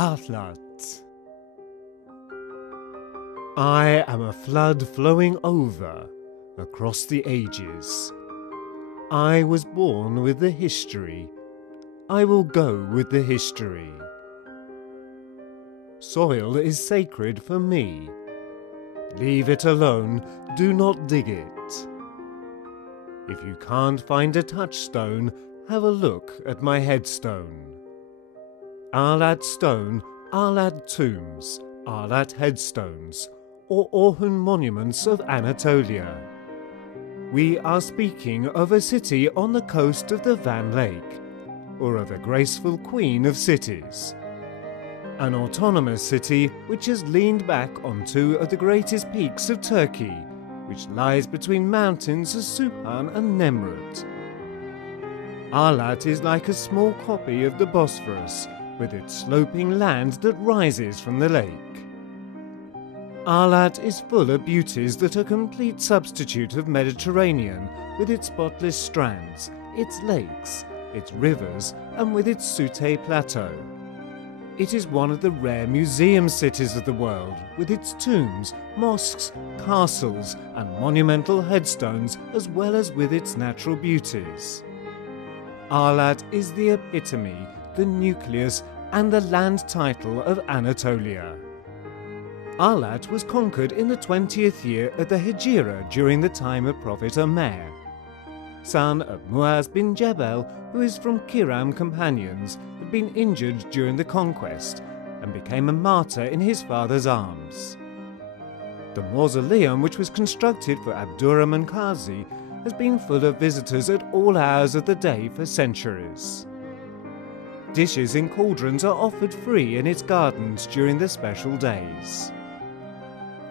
Ahlat. I am a flood flowing over, across the ages. I was born with the history. I will go with the history. Soil is sacred for me. Leave it alone, do not dig it. If you can't find a touchstone, have a look at my headstone. Ahlat stone, Ahlat tombs, Ahlat headstones, or Orhun monuments of Anatolia. We are speaking of a city on the coast of the Van Lake, or of a graceful queen of cities. An autonomous city which has leaned back on two of the greatest peaks of Turkey, which lies between mountains of Suphan and Nemrut. Ahlat is like a small copy of the Bosphorus, with its sloping land that rises from the lake. Ahlat is full of beauties that are a complete substitute of Mediterranean, with its spotless strands, its lakes, its rivers, and with its Sute Plateau. It is one of the rare museum cities of the world, with its tombs, mosques, castles, and monumental headstones, as well as with its natural beauties. Ahlat is the epitome, the nucleus, and the land title of Anatolia. Ahlat was conquered in the 20th year of the Hejira during the time of Prophet Omer. Son of Muaz bin Jebel, who is from Kiram companions, had been injured during the conquest and became a martyr in his father's arms. The mausoleum, which was constructed for Abdurrahman Qazi, has been full of visitors at all hours of the day for centuries. Dishes in cauldrons are offered free in its gardens during the special days.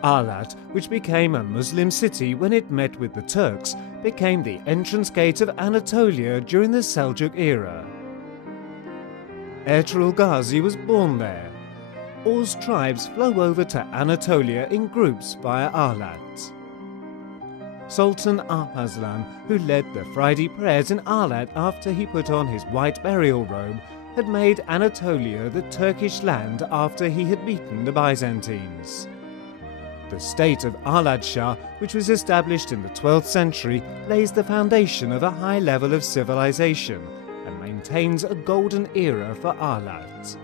Ahlat, which became a Muslim city when it met with the Turks, became the entrance gate of Anatolia during the Seljuk era. Ertuğrul Gazi was born there. Oghuz tribes flow over to Anatolia in groups via Ahlat. Sultan Alparslan, who led the Friday prayers in Ahlat after he put on his white burial robe, had made Anatolia the Turkish land after he had beaten the Byzantines. The state of Ahlat Shah, which was established in the 12th century, lays the foundation of a high level of civilization and maintains a golden era for Ahlat.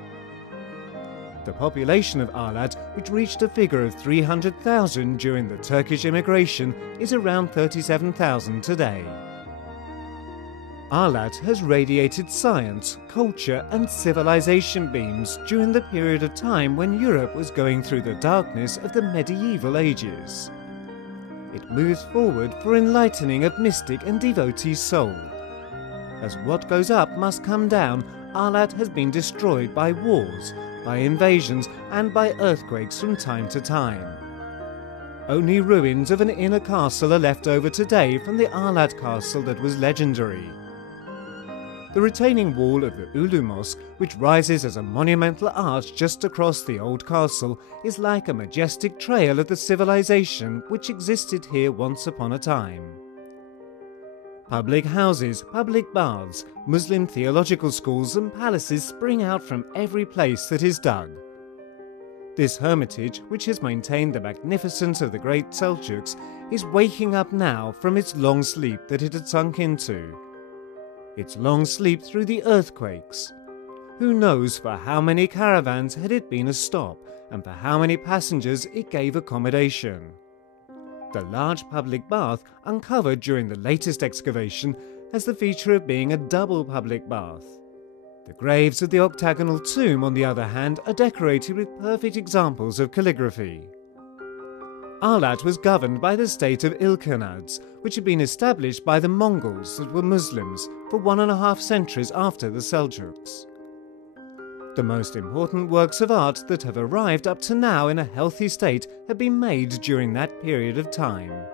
The population of Ahlat, which reached a figure of 300,000 during the Turkish immigration, is around 37,000 today. Ahlat has radiated science, culture and civilization beams during the period of time when Europe was going through the darkness of the medieval ages. It moves forward for enlightening of mystic and devotee soul. As what goes up must come down, Ahlat has been destroyed by wars, by invasions and by earthquakes from time to time. Only ruins of an inner castle are left over today from the Ahlat castle that was legendary. The retaining wall of the Ulu Mosque, which rises as a monumental arch just across the old castle, is like a majestic trail of the civilization which existed here once upon a time. Public houses, public baths, Muslim theological schools and palaces spring out from every place that is dug. This hermitage, which has maintained the magnificence of the great Seljuks, is waking up now from its long sleep that it had sunk into. Its long sleep through the earthquakes. Who knows for how many caravans had it been a stop, and for how many passengers it gave accommodation. The large public bath, uncovered during the latest excavation, has the feature of being a double public bath. The graves of the octagonal tomb, on the other hand, are decorated with perfect examples of calligraphy. Ahlat was governed by the state of Ilkhanate, which had been established by the Mongols that were Muslims for 1.5 centuries after the Seljuks. The most important works of art that have arrived up to now in a healthy state have been made during that period of time.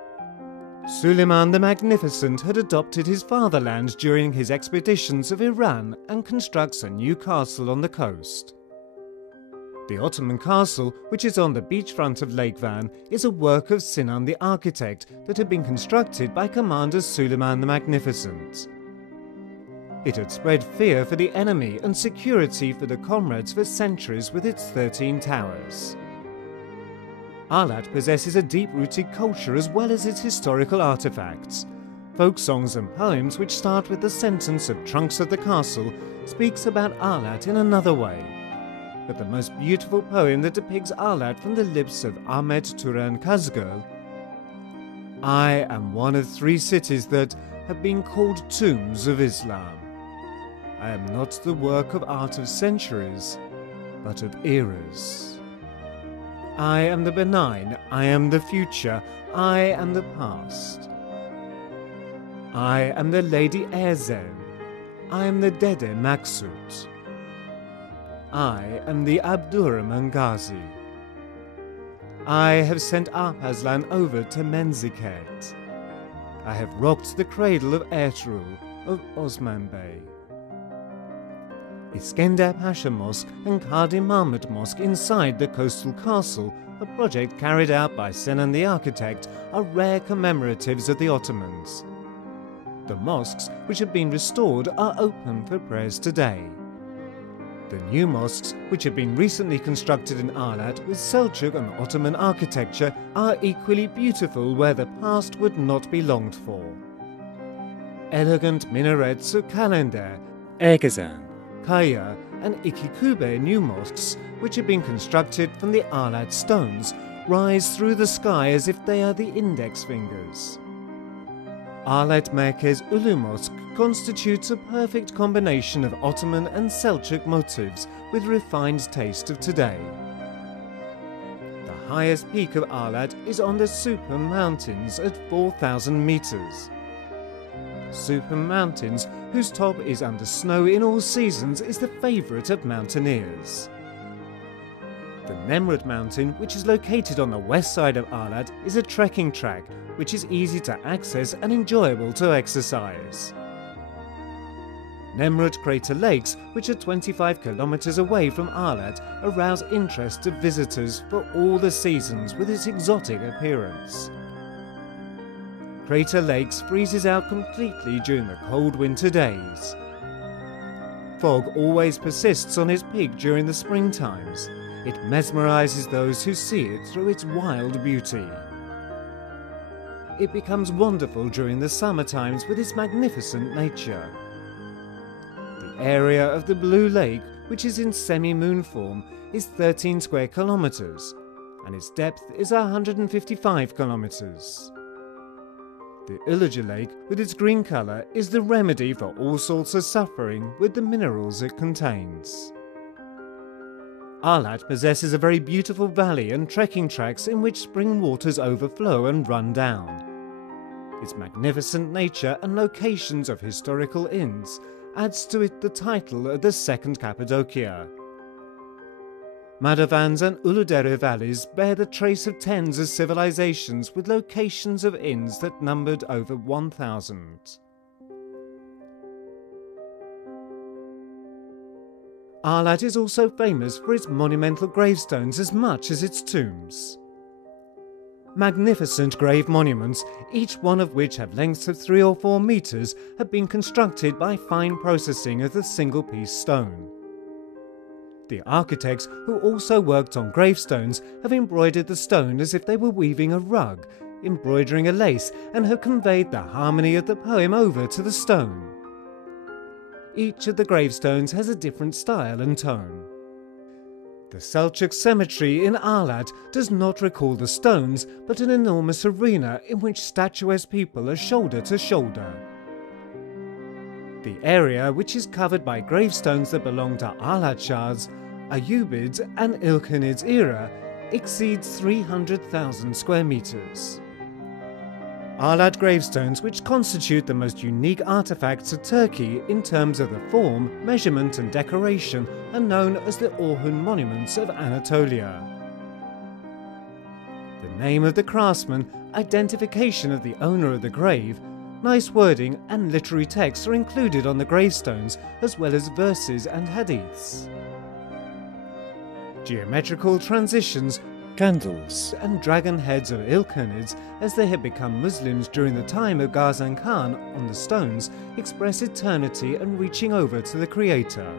Suleiman the Magnificent had adopted his fatherland during his expeditions of Iran and constructs a new castle on the coast. The Ottoman castle, which is on the beachfront of Lake Van, is a work of Sinan the architect that had been constructed by Commander Suleiman the Magnificent. It had spread fear for the enemy and security for the comrades for centuries with its 13 towers. Ahlat possesses a deep-rooted culture as well as its historical artifacts. Folk songs and poems which start with the sentence of Trunks of the Castle speaks about Ahlat in another way. But the most beautiful poem that depicts Ahlat from the lips of Ahmet Turan Kazgöl: I am one of 3 cities that have been called tombs of Islam. I am not the work of art of centuries, but of eras. I am the benign, I am the future, I am the past. I am the Lady Erzen, I am the Dede Maksut. I am the Abdurrahman Ghazi. I have sent Alpaslan over to Menziket. I have rocked the cradle of Ertuğrul, of Osman Bey. Iskender Pasha Mosque and Kadi Mahmud Mosque inside the coastal castle, a project carried out by Sinan the architect, are rare commemoratives of the Ottomans. The mosques, which have been restored, are open for prayers today. The new mosques, which have been recently constructed in Ahlat with Seljuk and Ottoman architecture, are equally beautiful where the past would not be longed for. Elegant minarets of Kalender, Ergezan, Kaya and Ikikube new mosques, which have been constructed from the Ahlat stones, rise through the sky as if they are the index fingers. Ahlat Merkez Ulu Mosque constitutes a perfect combination of Ottoman and Seljuk motifs with refined taste of today. The highest peak of Ahlat is on the Supam Mountains at 4,000 meters. Supam Mountains, whose top is under snow in all seasons, is the favorite of mountaineers. The Nemrut Mountain, which is located on the west side of Ahlat, is a trekking track which is easy to access and enjoyable to exercise. Nemrut Crater Lakes, which are 25 kilometers away from Ahlat, arouse interest of visitors for all the seasons with its exotic appearance. Crater Lakes freezes out completely during the cold winter days. Fog always persists on its peak during the spring times. It mesmerizes those who see it through its wild beauty. It becomes wonderful during the summer times with its magnificent nature. The area of the Blue Lake, which is in semi-moon form, is 13 square kilometers, and its depth is 155 kilometers. The Uluca Lake, with its green color, is the remedy for all sorts of suffering with the minerals it contains. Ahlat possesses a very beautiful valley and trekking tracks in which spring waters overflow and run down. Its magnificent nature and locations of historical inns adds to it the title of the Second Cappadocia. Madavans and Uludere valleys bear the trace of tens of civilizations with locations of inns that numbered over 1,000. Ahlat is also famous for its monumental gravestones as much as its tombs. Magnificent grave monuments, each one of which have lengths of 3 or 4 meters, have been constructed by fine processing of the single-piece stone. The architects, who also worked on gravestones, have embroidered the stone as if they were weaving a rug, embroidering a lace, and have conveyed the harmony of the poem over to the stone. Each of the gravestones has a different style and tone. The Seljuk cemetery in Ahlat does not recall the stones, but an enormous arena in which statuesque people are shoulder to shoulder. The area, which is covered by gravestones that belong to Ahlat Shahs, Ayyubids and Ilkhanids era, exceeds 300,000 square meters. Ahlat gravestones, which constitute the most unique artifacts of Turkey in terms of the form, measurement and decoration, are known as the Orhun monuments of Anatolia. The name of the craftsman, identification of the owner of the grave, nice wording and literary texts are included on the gravestones, as well as verses and hadiths. Geometrical transitions, Candles and dragon heads of Ilkhanids, as they had become Muslims during the time of Ghazan Khan, on the stones express eternity and reaching over to the Creator.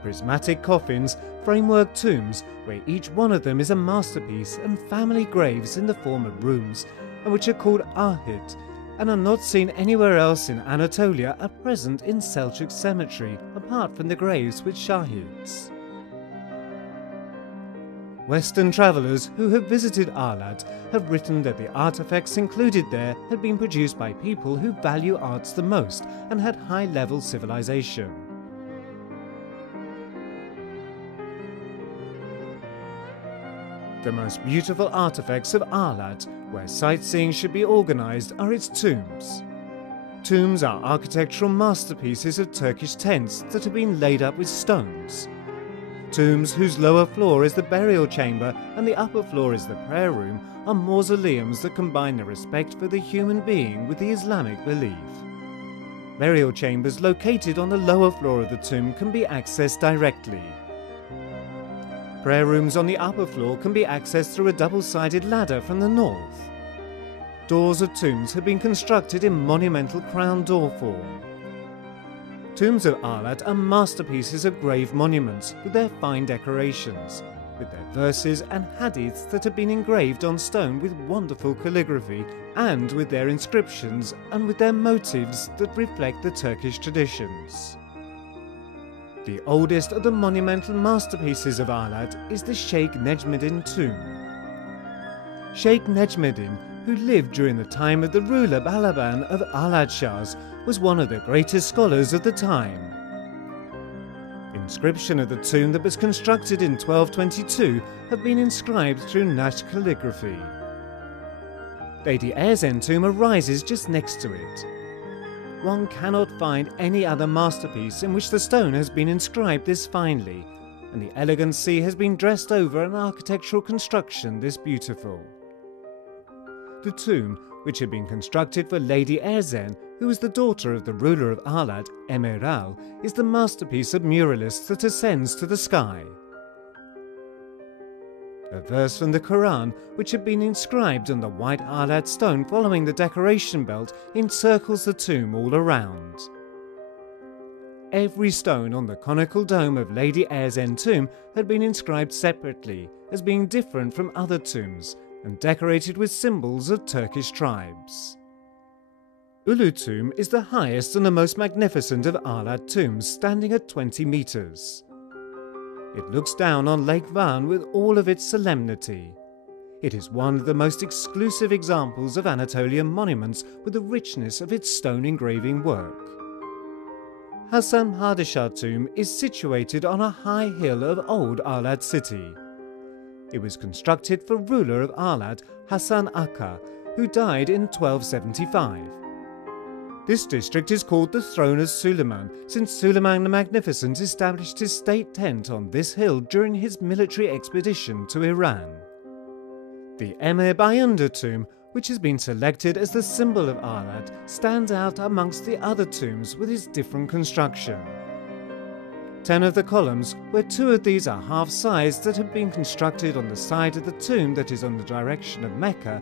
Prismatic coffins, framework tombs, where each one of them is a masterpiece, and family graves in the form of rooms, and which are called ahit, and are not seen anywhere else in Anatolia, are present in Seljuk cemetery, apart from the graves with shahids. Western travellers who have visited Ahlat have written that the artefacts included there had been produced by people who value arts the most and had high-level civilization. The most beautiful artefacts of Ahlat, where sightseeing should be organised, are its tombs. Tombs are architectural masterpieces of Turkish tents that have been laid up with stones. Tombs whose lower floor is the burial chamber and the upper floor is the prayer room are mausoleums that combine the respect for the human being with the Islamic belief. Burial chambers located on the lower floor of the tomb can be accessed directly. Prayer rooms on the upper floor can be accessed through a double-sided ladder from the north. Doors of tombs have been constructed in monumental crown door form. Tombs of Ahlat are masterpieces of grave monuments with their fine decorations, with their verses and hadiths that have been engraved on stone with wonderful calligraphy, and with their inscriptions and with their motifs that reflect the Turkish traditions. The oldest of the monumental masterpieces of Ahlat is the Sheikh Necmettin tomb. Sheikh Necmettin, who lived during the time of the ruler Balaban of Ahlat Shahs, was one of the greatest scholars of the time. Inscription of the tomb that was constructed in 1222 have been inscribed through Nash calligraphy. Lady Erzin tomb arises just next to it. One cannot find any other masterpiece in which the stone has been inscribed this finely, and the elegant sea has been dressed over an architectural construction this beautiful. The tomb, which had been constructed for Lady Erzin, who was the daughter of the ruler of Ahlat, Emiral, is the masterpiece of muralists that ascends to the sky. A verse from the Quran, which had been inscribed on the white Ahlat stone following the decoration belt, encircles the tomb all around. Every stone on the conical dome of Lady Erzin tomb had been inscribed separately, as being different from other tombs, and decorated with symbols of Turkish tribes. Ulu tomb is the highest and the most magnificent of Ahlat tombs, standing at 20 meters. It looks down on Lake Van with all of its solemnity. It is one of the most exclusive examples of Anatolian monuments with the richness of its stone engraving work. Hasan Padishah tomb is situated on a high hill of old Ahlat city. It was constructed for ruler of Ahlat, Hasan Akka, who died in 1275. This district is called the Throne of Suleiman, since Suleiman the Magnificent established his state tent on this hill during his military expedition to Iran. The Emir Bayındır tomb, which has been selected as the symbol of Ahlat, stands out amongst the other tombs with its different construction. 10 of the columns, where 2 of these are half-sized that have been constructed on the side of the tomb that is on the direction of Mecca,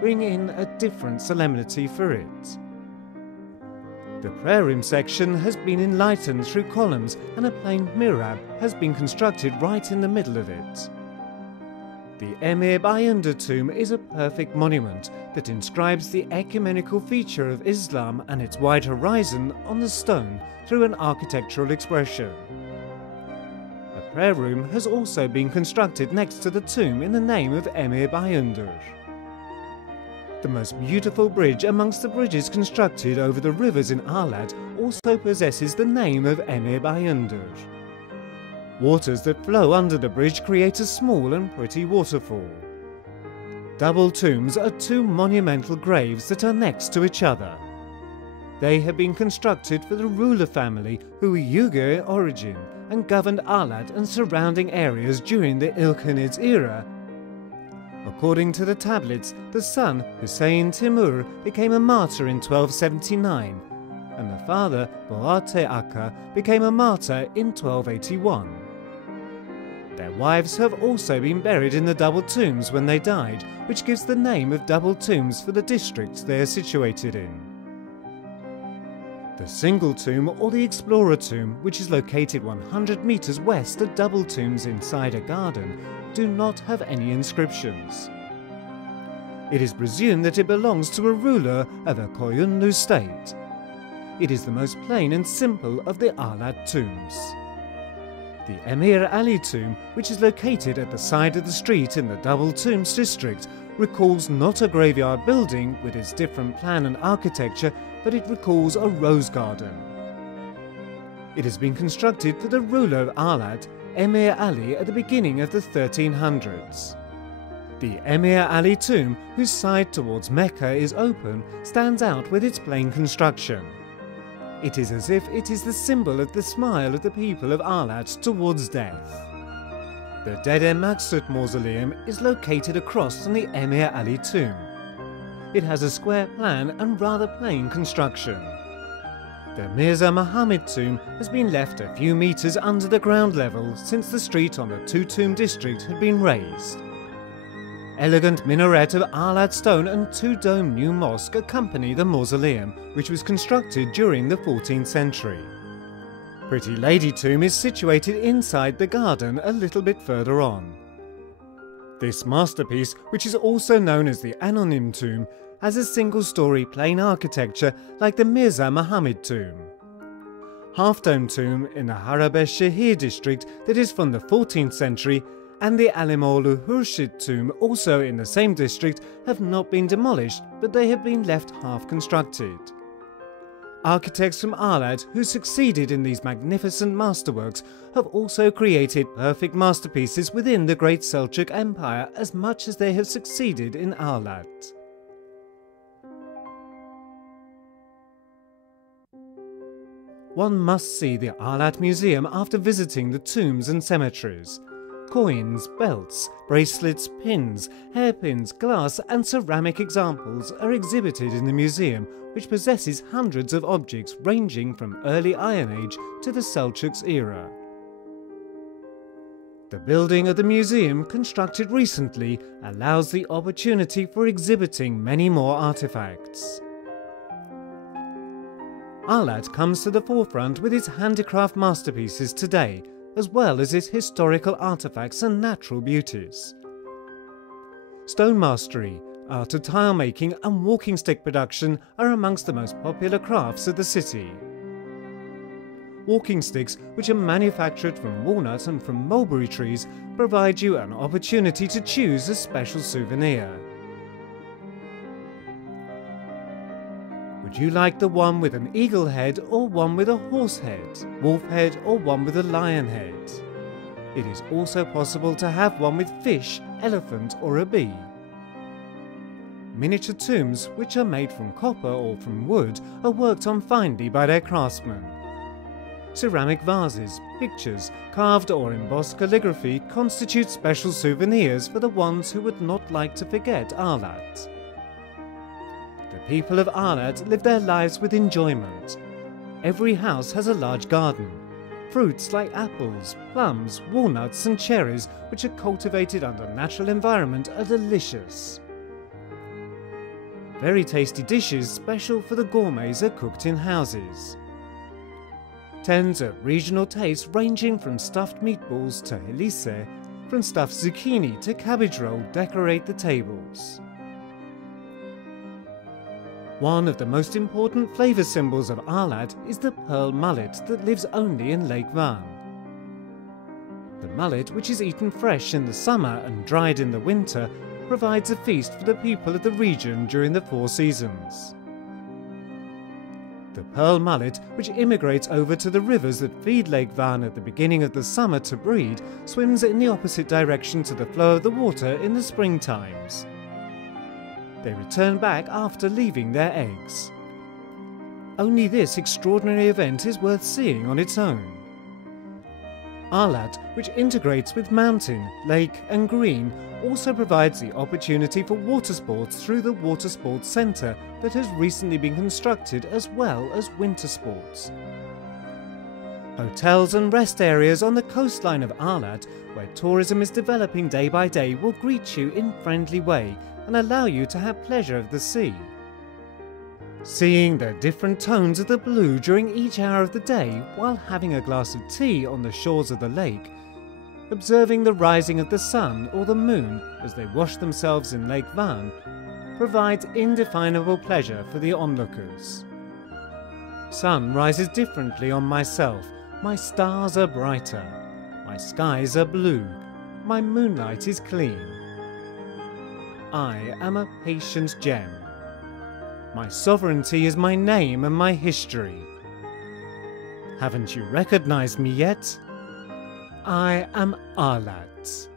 bring in a different solemnity for it. The prayer room section has been enlightened through columns, and a plain mihrab has been constructed right in the middle of it. The Emir Bayındır tomb is a perfect monument that inscribes the ecumenical feature of Islam and its wide horizon on the stone through an architectural expression. A prayer room has also been constructed next to the tomb in the name of Emir Bayındır. The most beautiful bridge amongst the bridges constructed over the rivers in Ahlat also possesses the name of Emir Bayındır. Waters that flow under the bridge create a small and pretty waterfall. Double tombs are 2 monumental graves that are next to each other. They have been constructed for the ruler family who were Uyghur in origin and governed Ahlat and surrounding areas during the Ilkhanids era. According to the tablets, the son, Hüseyin Timur, became a martyr in 1279, and the father, Boate Akka, became a martyr in 1281. Their wives have also been buried in the double tombs when they died, which gives the name of double tombs for the district they are situated in. The single tomb or the explorer tomb, which is located 100 meters west of double tombs inside a garden, do not have any inscriptions. It is presumed that it belongs to a ruler of a Koyunlu state. It is the most plain and simple of the Ahlat tombs. The Emir Ali tomb, which is located at the side of the street in the Double Tombs district, recalls not a graveyard building with its different plan and architecture, but it recalls a rose garden. It has been constructed for the ruler of Ahlat, Emir Ali, at the beginning of the 1300s. The Emir Ali tomb, whose side towards Mecca is open, stands out with its plain construction. It is as if it is the symbol of the smile of the people of Ahlat towards death. The Dede Maksut mausoleum is located across from the Emir Ali tomb. It has a square plan and rather plain construction. The Mirza Muhammad tomb has been left a few meters under the ground level since the street on the two-tomb district had been raised. Elegant minaret of Ahlat stone and two-dome new mosque accompany the mausoleum, which was constructed during the 14th century. Pretty Lady tomb is situated inside the garden a little bit further on. This masterpiece, which is also known as the Anonim tomb, has a single-story plain architecture like the Mirza Muhammad tomb. Half-dome tomb in the Harabesh Shahir district that is from the 14th century and the Alimolu Hurshid tomb, also in the same district, have not been demolished, but they have been left half-constructed. Architects from Ahlat who succeeded in these magnificent masterworks have also created perfect masterpieces within the Great Seljuk Empire as much as they have succeeded in Ahlat. One must see the Ahlat Museum after visiting the tombs and cemeteries. Coins, belts, bracelets, pins, hairpins, glass and ceramic examples are exhibited in the museum, which possesses hundreds of objects ranging from early Iron Age to the Seljuks era. The building of the museum, constructed recently, allows the opportunity for exhibiting many more artifacts. Ahlat comes to the forefront with its handicraft masterpieces today, as well as its historical artifacts and natural beauties. Stone mastery, art of tile making and walking stick production are amongst the most popular crafts of the city. Walking sticks, which are manufactured from walnut and from mulberry trees, provide you an opportunity to choose a special souvenir. Would you like the one with an eagle head or one with a horse head, wolf head or one with a lion head? It is also possible to have one with fish, elephant or a bee. Miniature tombs, which are made from copper or from wood, are worked on finely by their craftsmen. Ceramic vases, pictures, carved or embossed calligraphy constitute special souvenirs for the ones who would not like to forget Ahlat. The people of Ahlat live their lives with enjoyment. Every house has a large garden. Fruits like apples, plums, walnuts and cherries, which are cultivated under a natural environment, are delicious. Very tasty dishes special for the gourmets are cooked in houses. Tens of regional tastes ranging from stuffed meatballs to helise, from stuffed zucchini to cabbage roll decorate the tables. One of the most important flavour symbols of Ahlat is the pearl mullet that lives only in Lake Van. The mullet, which is eaten fresh in the summer and dried in the winter, provides a feast for the people of the region during the 4 seasons. The pearl mullet, which immigrates over to the rivers that feed Lake Van at the beginning of the summer to breed, swims in the opposite direction to the flow of the water in the spring times. They return back after leaving their eggs. Only this extraordinary event is worth seeing on its own. Ahlat, which integrates with mountain, lake and green, also provides the opportunity for water sports through the Water Sports Centre that has recently been constructed, as well as winter sports. Hotels and rest areas on the coastline of Ahlat, where tourism is developing day by day, will greet you in a friendly way and allow you to have pleasure of the sea. Seeing the different tones of the blue during each hour of the day while having a glass of tea on the shores of the lake, observing the rising of the sun or the moon as they wash themselves in Lake Van, provides indefinable pleasure for the onlookers. Sun rises differently on myself. My stars are brighter. My skies are blue. My moonlight is clean. I am a patient gem. My sovereignty is my name and my history. Haven't you recognized me yet? I am Ahlat.